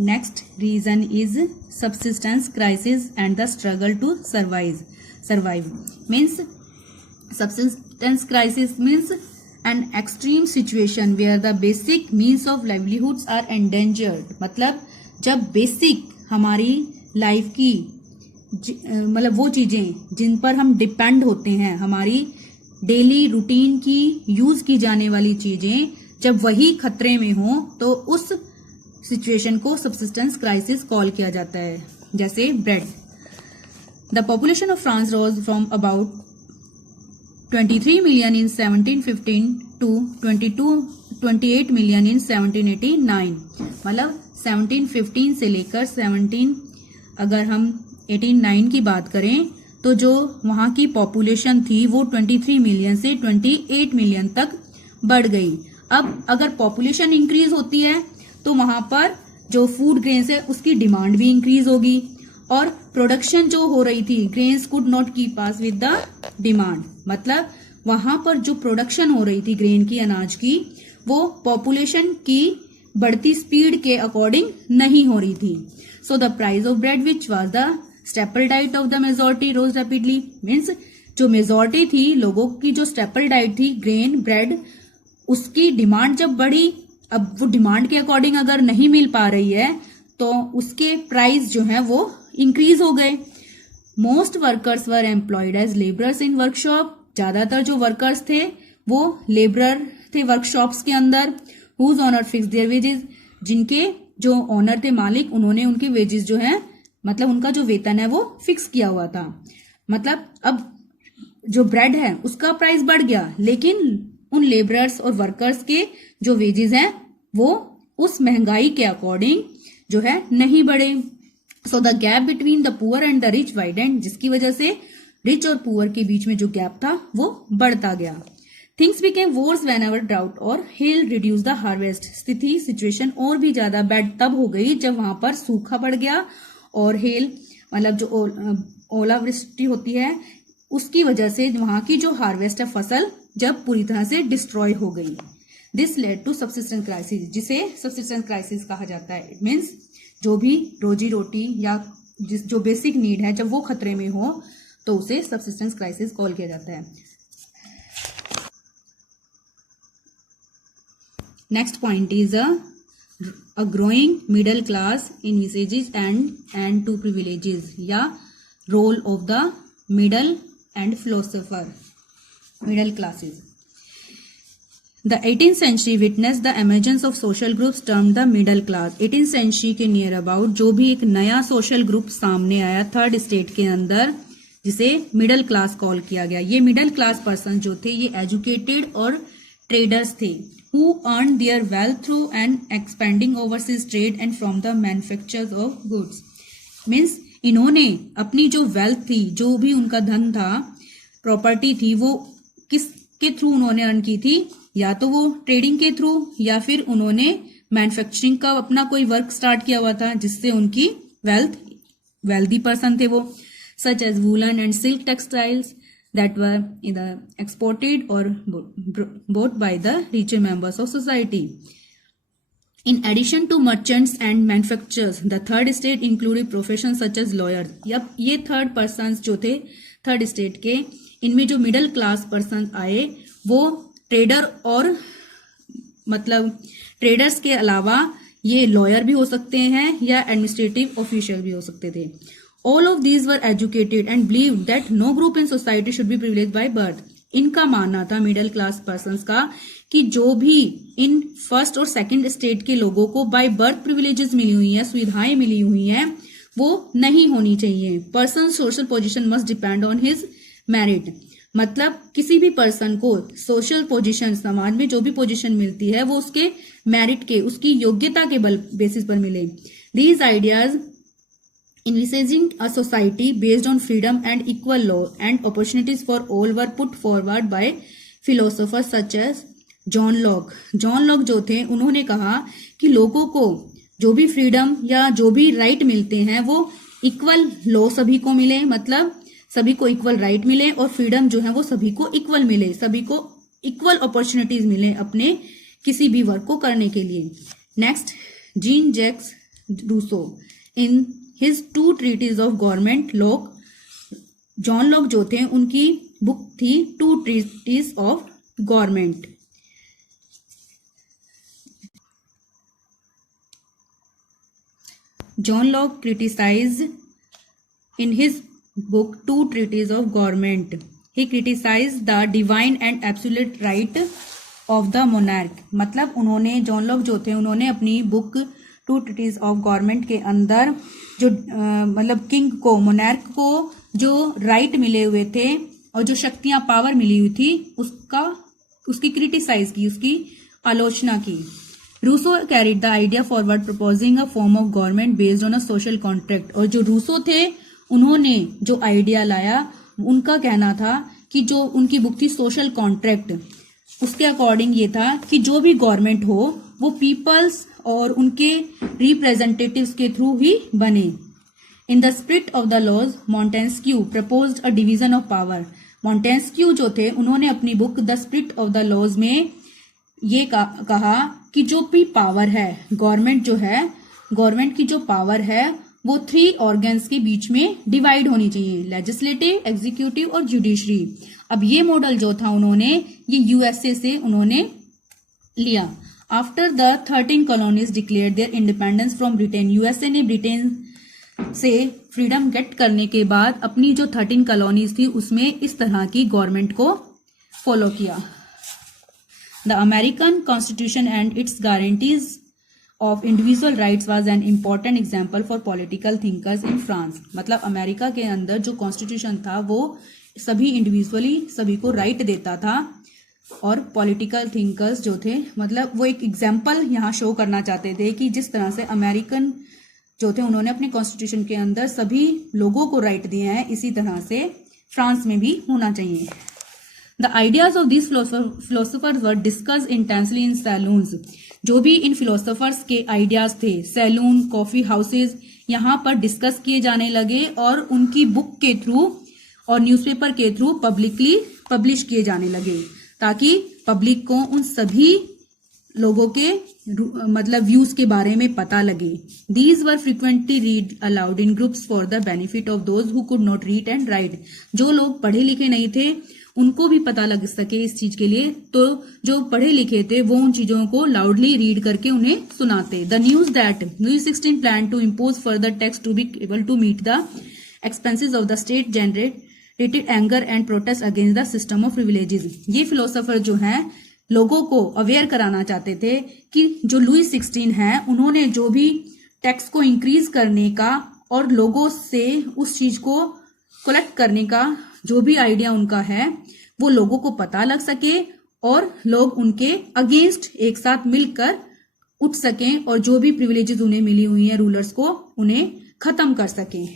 Next reason is subsistence crisis and the struggle to survive. Means subsistence crisis means an extreme situation where the basic means of livelihoods are endangered. मतलब जब basic हमारी life की मतलब वो चीजें जिन पर हम डिपेंड होते हैं, हमारी डेली रूटीन की यूज की जाने वाली चीजें जब वही खतरे में हो तो उस सिचुएशन को सबसिस्टेंस क्राइसिस कॉल किया जाता है. जैसे bread. The population of France rose from about 23 million in 1715 to 28 million in 1789. मतलब 1715 से लेकर 17 अगर हम 89 की बात करें तो जो वहां की पॉपुलेशन थी वो 23 मिलियन से 28 मिलियन तक बढ़ गई. अब अगर पॉपुलेशन इंक्रीज होती है तो वहां पर जो फूड ग्रेन्स है उसकी डिमांड भी इंक्रीज होगी और प्रोडक्शन जो हो रही थी, grains could not keep pass with the demand. मतलब वहां पर जो प्रोडक्शन हो रही थी ग्रेन की, अनाज की, वो पॉपुलेशन की बढ़ती स्पीड के अकॉर्डिंग नहीं हो रही थी. So the price of bread which was the staple diet of the majority rose rapidly. Means जो मेजोरिटी थी लोगों की, जो स्टेपल डाइट थी ग्रेन ब्रेड, उसकी डिमांड जब बढ़ी, अब वो डिमांड के अकॉर्डिंग अगर नहीं मिल पा रही है तो उसके प्राइस जो है वो इंक्रीज हो गए. Most workers were employed as labourers in workshop. ज्यादातर जो वर्कर्स थे वो लेबरर थे वर्कशॉप्स के अंदर. Whose owner fix their wages. जिनके जो ऑनर थे, मालिक, उन्होंने उनके वेजेस जो है मतलब उनका जो वेतन है वो फिक्स किया हुआ था. मतलब अब जो ब्रेड है उसका प्राइस बढ़ गया लेकिन उन लेबरर्स और वर्कर्स के जो वेजेस हैं वो उस महंगाई के अकॉर्डिंग जो है नहीं बढ़े. So the gap between the poor and the rich widened. जिसकी वजह से रिच और पुअर के बीच में जो गैप था वो बढ़ता गया. Things became worse whenever drought और hail reduce the harvest. Situation और भी ज्यादा बैड तब हो गई जब वहां पर सूखा पड़ गया और हेल मतलब जो ओलावृष्टि होती है उसकी वजह से वहां की जो हार्वेस्ट है फसल जब पूरी तरह से डिस्ट्रॉय हो गई. This led to subsistence crisis, जिसे सबसिस्टेंस क्राइसिस कहा जाता है. इट मीन्स जो भी रोजी रोटी या जो बेसिक नीड है जब वो खतरे में हो तो उसे सबसिस्टेंस क्राइसिस कॉल किया जाता है. Next point is a growing middle class envisages and to privileges या role of the middle and philosopher middle classes. The 18th century witnessed the emergence of social groups termed the middle class. 18th century के near about जो भी एक नया social group सामने आया third state के अंदर जिसे मिडल क्लास कॉल किया गया. ये मिडल क्लास पर्सन जो थे ये एजुकेटेड और ट्रेडर्स थे who earned their wealth through and expanding overseas trade and from the manufactures of goods. Means इन्होंने अपनी जो वेल्थ थी, जो भी उनका धन था, प्रॉपर्टी थी, वो किसके थ्रू उन्होंने अर्न की थी? या तो वो ट्रेडिंग के थ्रू या फिर उन्होंने मैन्युफैक्चरिंग का अपना कोई वर्क स्टार्ट किया हुआ था जिससे उनकी वेल्दी पर्सन थे वो. Such as woollen and silk textiles that were exported और bought by the richer members of society. In addition to merchants and manufacturers, the third state included professions such as lawyers. ये third persons जो थे third state के, इनमें जो middle class person आए वो trader और मतलब ट्रेडर्स के अलावा ये लॉयर भी हो सकते हैं या एडमिनिस्ट्रेटिव ऑफिशियल भी हो सकते थे. All of these were educated and believe that no group in society should be privileged by birth. इनका मानना था मिडिल क्लास पर्सन्स का कि जो भी इन फर्स्ट और सेकंड स्टेट के लोगों को बाय बर्थ प्रिविलेजेस मिली हुई है, सुविधाएं मिली हुई हैं, वो नहीं होनी चाहिए. Person social position must depend on his merit. मतलब किसी भी पर्सन को सोशल पोजीशन, समाज में जो भी पोजीशन मिलती है वो उसके मेरिट के, उसकी योग्यता के बेसिस पर मिले. These ideas envisaging a society based on freedom and equal law and opportunities for all were put forward by philosophers such as John Locke. John Locke जो थे उन्होंने कहा कि लोगों को जो भी फ्रीडम या जो भी राइट मिलते हैं वो इक्वल लॉ सभी को मिले, मतलब सभी को इक्वल राइट मिले और फ्रीडम जो है वो सभी को इक्वल मिले, सभी को इक्वल अपॉर्चुनिटीज मिले अपने किसी भी वर्क को करने के लिए. Next, Jean Jacques Rousseau in his 2 treatises of government Locke. John Locke जो थे उनकी बुक थी 2 treatises of government. John Locke criticized in his book 2 Treatises of Government. He criticized the divine and absolute right of the monarch. मतलब उन्होंने John Locke जो थे उन्होंने अपनी बुक 2 Treatises of Government के अंदर जो मतलब किंग को मोनार्क को जो राइट मिले हुए थे और जो शक्तियां पावर मिली हुई थी उसकी क्रिटिसाइज की, उसकी आलोचना की। Rousseau carried the idea forward proposing a form of government based on a social contract. और जो रूसो थे उन्होंने जो आइडिया लाया उनका कहना था कि जो उनकी बुक थी सोशल कॉन्ट्रैक्ट, उसके अकॉर्डिंग ये था कि जो भी गवर्नमेंट हो वो पीपल्स और उनके रिप्रेजेंटेटिव्स के थ्रू ही बने। In the spirit of the laws Montesquieu proposed a division of power. Montesquieu जो थे उन्होंने अपनी book the spirit of the laws में ये कहा कि जो भी पावर है गवर्नमेंट जो है, गवर्नमेंट की जो पावर है वो 3 ऑर्गन्स के बीच में डिवाइड होनी चाहिए, लेजिस्लेटिव, एग्जीक्यूटिव और जुडिशरी। अब ये मॉडल जो था उन्होंने ये यूएसए से उन्होंने लिया। After the 13 colonies declare their independence from Britain. USA ने ब्रिटेन से फ्रीडम गेट करने के बाद अपनी जो 13 कॉलोनीज थी उसमें इस तरह की गवर्नमेंट को फॉलो किया। The American Constitution and its guarantees of individual rights was an important example for political thinkers in France. मतलब अमेरिका के अंदर जो कॉन्स्टिट्यूशन था वो सभी इंडिविजुअली सभी को राइट देता था और पॉलिटिकल थिंकर्स जो थे मतलब वो एक एग्जाम्पल यहाँ शो करना चाहते थे कि जिस तरह से अमेरिकन जो थे उन्होंने अपने कॉन्स्टिट्यूशन के अंदर सभी लोगों को राइट दिए हैं, इसी तरह से फ्रांस में भी होना चाहिए। The ideas of these philosophers were discussed intensely in saloons. जो भी इन philosophers के आइडियाज थे सैलून, कॉफी हाउसेज यहाँ पर डिस्कस किए जाने लगे और उनकी बुक के थ्रू और न्यूज़पेपर के थ्रू पब्लिकली पब्लिश किए जाने लगे ताकि पब्लिक को उन सभी लोगों के मतलब व्यूज के बारे में पता लगे। These were frequently read aloud in groups for the benefit of those who could not read and write. जो लोग पढ़े लिखे नहीं थे उनको भी पता लग सके इस चीज के लिए, तो जो पढ़े लिखे थे वो उन चीजों को लाउडली रीड करके उन्हें सुनाते। The news that Louis 16 plan to impose further tax to be able to meet the expenses of the state generated anger and protest against the system of privileges. ये फिलोसोफर जो हैं लोगों को aware कराना चाहते थे कि जो लुई 16 है उन्होंने जो भी टैक्स को इंक्रीज करने का और लोगों से उस चीज को कलेक्ट करने का जो भी आइडिया उनका है वो लोगों को पता लग सके और लोग उनके अगेंस्ट एक साथ मिलकर उठ सकें और जो भी प्रिविलेजेस उन्हें मिली हुई हैं रूलर्स को उन्हें खत्म कर सकें।